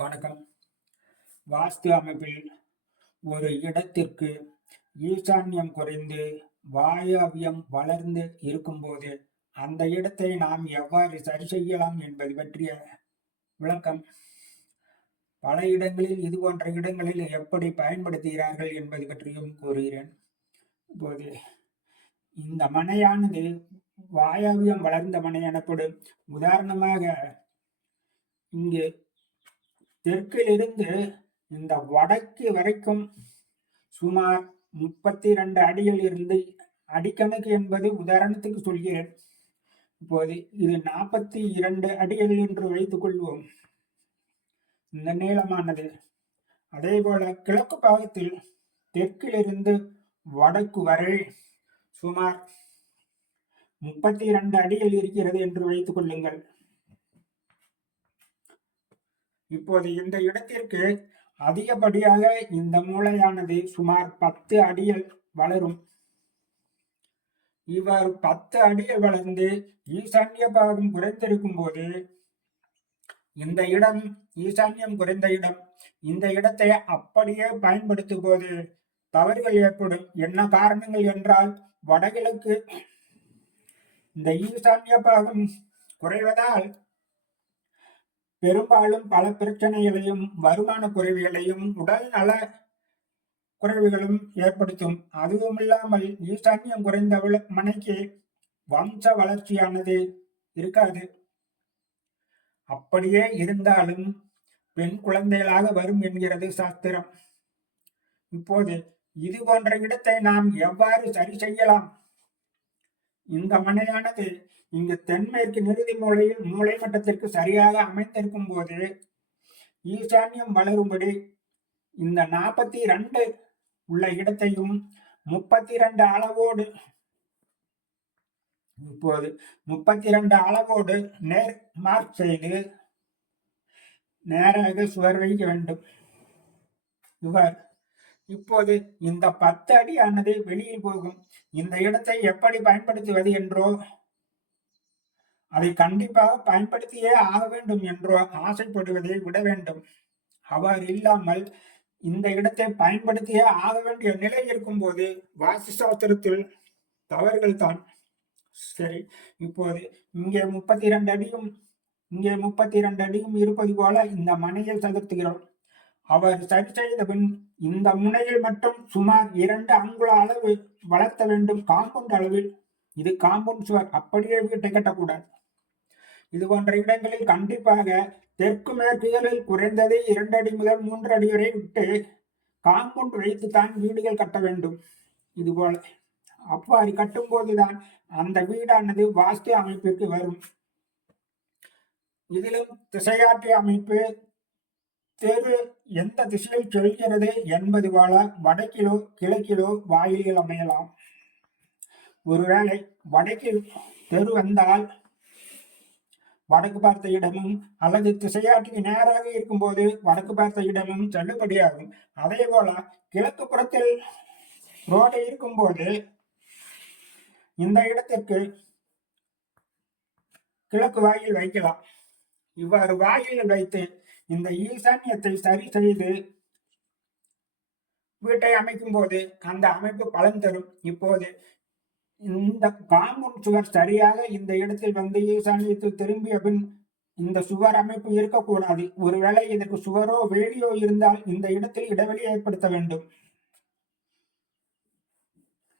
வணக்கம். வாஸ்து அமைப்பில் ஒரு இடத்திற்கு ஈசான்யம் குறைந்து வாயவியம் வளர்ந்து இருக்கும்போது அந்த இடத்தை நாம் எவ்வாறு சரி செய்யலாம் என்பது பற்றிய விளக்கம். பல இடங்களில் இது போன்ற இடங்களில் எப்படி பயன்படுத்துகிறார்கள் என்பது பற்றியும் கூறுகிறேன். இப்போது இந்த மனையானது வாயவியம் வளர்ந்த மனை எனப்படும். உதாரணமாக இங்கு தெற்கிலிருந்து இந்த வடக்கு வரைக்கும் சுமார் முப்பத்தி ரெண்டு அடியில் இருந்து அடிக்கணக்கு என்பது உதாரணத்துக்கு சொல்கிறேன். இப்போது இது நாற்பத்தி இரண்டு அடிகள் என்று வைத்துக் கொள்வோம். இந்த நீளமானது. அதே போல கிழக்கு பாகத்தில் தெற்கிலிருந்து வடக்கு வரை சுமார் முப்பத்தி இரண்டு அடிகள் இருக்கிறது என்று வைத்துக் கொள்ளுங்கள். இப்போது இந்த இடத்திற்கு அதிகப்படியாக இந்த மூளையானது சுமார் பத்து அடியில் வளரும். இவர் பத்து அடியில் வளர்ந்து ஈசான்ய பாகம் குறைந்திருக்கும் போது இந்த இடம் ஈசான்யம் குறைந்த இடம். இந்த இடத்தை அப்படியே பயன்படுத்தும் போது தவறுகள் ஏற்படும். என்ன காரணங்கள் என்றால் வடகிழக்கு இந்த ஈசான்ய பாகம் குறைவதால் பெரும்பாலும் பல பிரச்சனைகளையும் வருமான குறைவுகளையும் உடல் நல குறைவுகளும் ஏற்படுத்தும். அதுவுமில்லாமல் ஈசான்யம் குறைந்த மனைக்கு வம்ச வளர்ச்சியானது இருக்காது. அப்படியே இருந்தாலும் பெண் குழந்தைகளாக வரும் என்கிறது சாஸ்திரம். இப்போது இது போன்ற இடத்தை நாம் எவ்வாறு சரி செய்யலாம்? இந்த மனையானது இங்கு தென்மேற்கு நிறுதி மூலையில் மூளை மட்டத்திற்கு சரியாக அமைந்திருக்கும் போது ஈசான்யம் வளரும்படி இந்த நாற்பத்தி ரெண்டு உள்ள இடத்தையும் முப்பத்தி ரெண்டு அளவோடு இப்போது முப்பத்தி ரெண்டு அளவோடு நேர் மார்க் செய்து நேராக சுவர் வைக்க வேண்டும். இவர் இப்போது இந்த பத்து அடி ஆனது வெளியில் போகும். இந்த இடத்தை எப்படி பயன்படுத்துவது என்றோ அதை கண்டிப்பாக பயன்படுத்தியே ஆக வேண்டும் என்றோ ஆசைப்படுவதை விட வேண்டும். அவ்வாறு இல்லாமல் இந்த இடத்தை பயன்படுத்தியே ஆக வேண்டிய நிலை இருக்கும்போது வாசி சாஸ்திரத்தில் தவறுகள் தான். சரி இப்போது இங்கே முப்பத்தி இரண்டு அடியும் இங்கே முப்பத்தி இரண்டு அடியும் இருப்பது போல இந்த மனையில் சதுர்த்துகிறோம் அவர் சரி செய்த பின் இந்த முனையில் மட்டும் சுமார் இரண்டு அங்குல அளவு வளர்த்த வேண்டும். காம்பவுண்ட் அளவில் இது காம்பவுண்ட் சுவர். அப்படியே வீட்டை கட்டக்கூடாது. இது போன்ற இடங்களில் கண்டிப்பாக தெற்கு மேற்குகளில் குறைந்தது இரண்டு அடி முதல் மூன்று அடி வரை விட்டு காம்பவுண்ட் வைத்துத்தான் வீடுகள் கட்ட வேண்டும். இது போல அவ்வாறு கட்டும் போதுதான் அந்த வீடானது வாஸ்து அமைப்பிற்கு வரும். இதிலும் திசையாற்றி அமைப்பு தெரு எந்த திசையில் செல்கிறது என்பது போல வடக்கிலோ கிழக்கிலோ வாயில்கள் அமையலாம். ஒருவேளை வடக்கில் தெரு வந்தால் வடக்கு பார்த்த இடமும் அல்லது திசையாற்றிக்கு நேராக இருக்கும்போது வடக்கு பார்த்த இடமும் தள்ளுபடியாகும். அதே போல கிழக்கு புறத்தில் ரோடு இருக்கும்போது இந்த இடத்திற்கு கிழக்கு வாயில் வைக்கலாம். இவ்வாறு வாயில் வைத்து இந்த ஈசான்யத்தை சரி செய்து வீட்டை அமைக்கும் போது அந்த அமைப்பு பலன் தரும். இப்போது இந்த காம்பவுண்ட் சுவர் சரியாக இந்த இடத்தில் வந்து ஈசானியத்தில் திரும்பிய பின் இந்த சுவர் அமைப்பு இருக்கக்கூடாது. ஒருவேளை இதற்கு சுவரோ வேலியோ இருந்தால் இந்த இடத்தில் இடைவெளி ஏற்படுத்த வேண்டும்.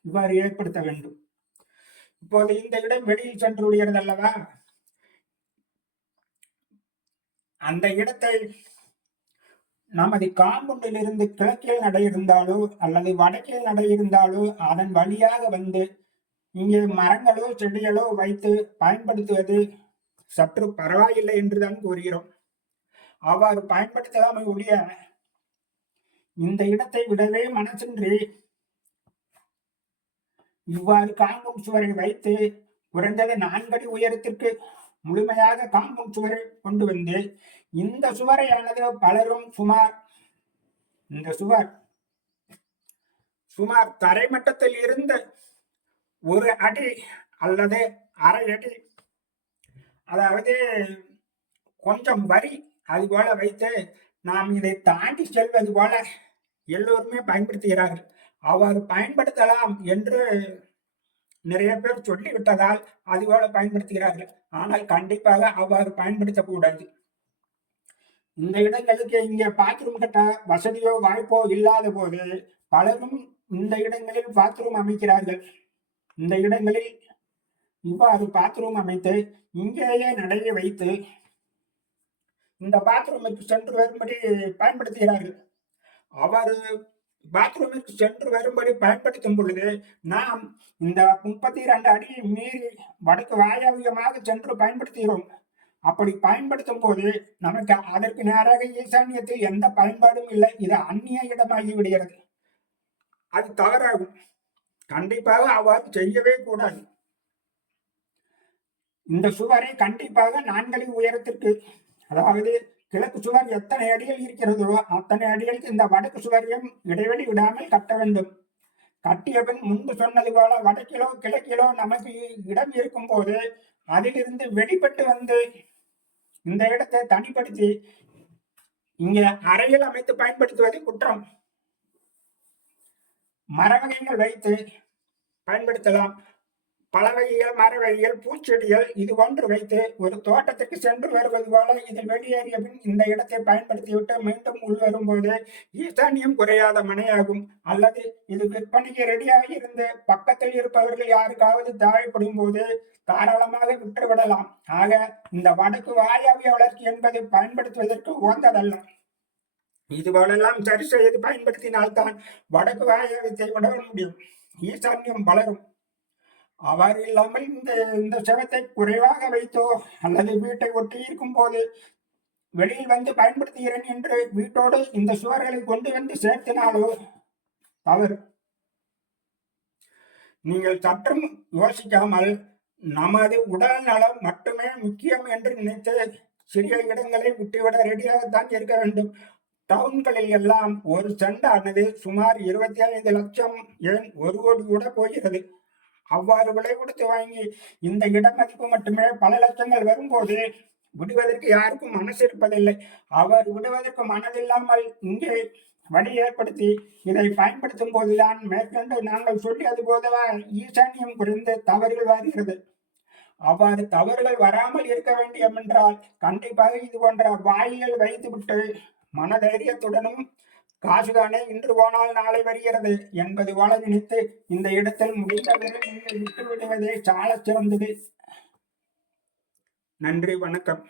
இவ்வாறு ஏற்படுத்த வேண்டும். இப்போது இந்த இடம் வெளியில் சென்று விடுகிறது அல்லவா? அந்த இடத்தை நமது காம்பவுண்டில் இருந்து கிழக்கில் நடை இருந்தாலோ அல்லது வடக்கில் நடை இருந்தாலோ அதன் வழியாக வந்து இங்கே மரங்களோ செடிகளோ வைத்து பயன்படுத்துவது சற்று பரவாயில்லை என்றுதான் கூறுகிறோம். அவ்வாறு பயன்படுத்தலாமே ஒழிய இந்த இடத்தை விடவே மனசின்றி இவ்வாறு காங்கும் சுவரை வைத்து குறைந்தது நான்கடி உயரத்திற்கு முழுமையாக காங்கும் சுவரை கொண்டு வந்து இந்த சுவரையானது பலரும் சுமார் இந்த சுவர் சுமார் தரைமட்டத்தில் இருந்த ஒரு அடி அல்லது அரை அடி. அதாவது கொஞ்சம் வரி அது போல வைத்து நாம் இதை தாண்டி செல்வது போல எல்லோருமே பயன்படுத்துகிறார்கள். அவர் பயன்படுத்தலாம் என்று நிறைய பேர் சொல்லிவிட்டதால் அதுபோல பயன்படுத்துகிறார்கள். ஆனால் கண்டிப்பாக அவ்வாறு பயன்படுத்தக்கூடாது. இந்த இடங்களுக்கு இங்கே பாத்ரூம் கட்ட வசதியோ வாய்ப்போ இல்லாத போது பலரும் இந்த இடங்களில் பாத்ரூம் அமைக்கிறார்கள். இந்த இடங்களில் இவ்வாறு பாத்ரூம் அமைத்து இங்கேயே நடைய வைத்து இந்த பாத்ரூமிற்கு சென்று வரும்படி பயன்படுத்துகிறார்கள். அவர் பாத்ரூமிற்கு சென்று வரும்படி பயன்படுத்தும் பொழுது நாம் இந்த முப்பத்தி இரண்டு அடியை மீறி வடக்கு வாயவியமாக சென்று பயன்படுத்துகிறோம். அப்படி பயன்படுத்தும் போது நமக்கு அதற்கு நேராக ஈசான்யத்தில் எந்த பயன்பாடும் இல்லை. இது அந்நிய இடமாகி விடுகிறது. அது தவறாகும். கண்டிப்பாக அவ்வாறு செய்யவே கூடாது. இந்த சுவரை கண்டிப்பாக நான்கடி உயரத்திற்கு அதாவது கிழக்கு சுவர் எத்தனை அடிகள் இருக்கிறதோ அத்தனை அடிகளுக்கு இந்த வடக்கு சுவரையும் இடைவெளி விடாமல் கட்ட வேண்டும். கட்டிய பின் முன்பு சொன்னது போல வடக்கிலோ கிழக்கிலோ நமக்கு இடம் இருக்கும் போது அதிலிருந்து வெளிப்பட்டு வந்து இந்த இடத்தை தனிப்படுத்தி இங்கே அறையில் அமைத்து பயன்படுத்துவது குற்றம். மரவகைகள் வைத்து பயன்படுத்தலாம். பல வகைகள் மர பூச்செடிகள் இது ஒன்று வைத்து ஒரு தோட்டத்துக்கு சென்று வருவது போல இதில் வெளியேறிய பின் இந்த இடத்தை பயன்படுத்திவிட்டு மீண்டும் உள்வரும்போது ஈசானியம் குறையாத மனையாகும். அல்லது இது விற்பனைக்கு ரெடியாக இருந்து பக்கத்தில் இருப்பவர்கள் யாருக்காவது தேவைப்படும் போது தாராளமாக விற்றுவிடலாம். ஆக இந்த வடக்கு வாயாவிய வளர்ச்சி என்பது பயன்படுத்துவதற்கு உகந்ததல்ல. இதுபோலெல்லாம் சரி செய்து பயன்படுத்தினால்தான் வடக்கு வாயத்தை விட முடியும். ஈசான்யம் வளரும் அவர் இல்லாமல் இந்த இந்த செவத்தை குறைவாக வைத்தோ? அல்லது வீட்டை ஒட்டி இருக்கும் போது வெளியில் வந்து பயன்படுத்துகிறேன் என்று வீட்டோடு இந்த சுவர்களை கொண்டு வந்து சேர்த்தினாலோ? தவறு. நீங்கள் சற்றும் யோசிக்காமல் நமது உடல் நலம் மட்டுமே முக்கியம் என்று நினைத்து சிறிய இடங்களை விட்டுவிட ரெடியாகத்தான் இருக்க வேண்டும். டவுன்களில் எல்லாம் ஒரு சென்ட் ஆனது சுமார் இருபத்தி ஐந்து லட்சம் ஏன் ஒரு கோடி கூட போகிறது? அவ்வாறு விலை கொடுத்து வாங்கி இந்த இடமதிப்பு மட்டுமே பல லட்சங்கள் வரும்போது விடுவதற்கு யாருக்கும் மனசு இருப்பதில்லை. அவர் விடுவதற்கு மனதில்லாமல் இங்கே வழி ஏற்படுத்தி இதை பயன்படுத்தும் போதுதான் மேற்கொண்டு நாங்கள் சொல்லியது போதவா ஈசானியம் குறைந்து தவறுகள் வருகிறது. அவ்வாறு தவறுகள் வராமல் இருக்க வேண்டும் என்றால் கண்டிப்பாக இது போன்ற வாயில்கள் வைத்துவிட்டு மனதைரியத்துடனும் காசுதானே இன்று போனால் நாளை வருகிறது என்பது போல நினைத்து இந்த இடத்தில் முடிந்தவரை நீங்கள் விட்டு விடுவதே சால சிறந்தது. நன்றி வணக்கம்.